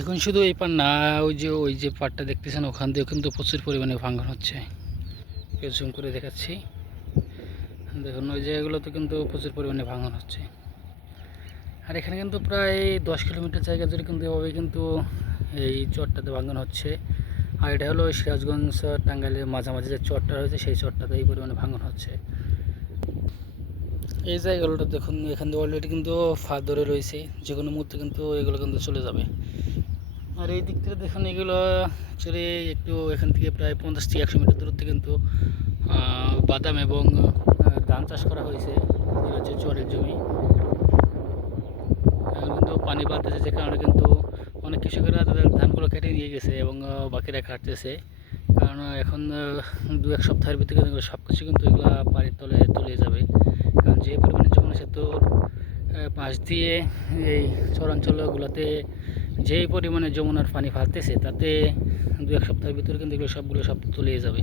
দেখুন শুধু এই পার না, ওই যে পাড়টা দেখতেছেন ওখান দিয়েও কিন্তু প্রচুর পরিমাণে ভাঙন হচ্ছে। জুম করে দেখাচ্ছি, দেখুন ওই জায়গাগুলোতে কিন্তু প্রচুর পরিমাণে ভাঙন হচ্ছে। আর এখানে কিন্তু প্রায় 10 কিলোমিটার জায়গা জুড়ে কিন্তু এভাবে কিন্তু এই চরটাতে ভাঙন হচ্ছে। আর এটা হলো সিরাজগঞ্জ টাঙ্গাইলের মাঝামাঝি যে চরটা রয়েছে, সেই চরটাতে এই পরিমাণে ভাঙন হচ্ছে। এই জায়গাগুলোটা দেখুন, এখান থেকে অলরেডি কিন্তু ফাঁদ ধরে রয়েছে, যে কোনো মুহূর্তে কিন্তু এগুলো কিন্তু চলে যাবে। আর এই দিক থেকে দেখুন এগুলো অ্যাকচুয়ালি একটু এখান থেকে প্রায় 50 থেকে 100 মিটার দূরত্বে কিন্তু বাদাম এবং ধান চাষ করা হয়েছে। এগুলো হচ্ছে চরের জমি। এখন কিন্তু পানি বাড়তেছে, যে কারণে কিন্তু অনেক কৃষকেরা তাদের ধানগুলো কেটে নিয়ে গেছে এবং বাকিরা কাটতেছে। কারণ এখন 2-1 সপ্তাহের ভিতরে কিন্তু সব কিছু কিন্তু এগুলো পানির তলে তলিয়ে যাবে। কারণ যে পরিমাণে যমুনা সেতুর পাশ দিয়ে এই চরাঞ্চলগুলোতে যেই পরিমাণে যমুনার পানি ফালতেছে, তাতে 2-1 সপ্তাহের ভিতরে কিন্তু এগুলো সবগুলো সব তলিয়ে যাবে।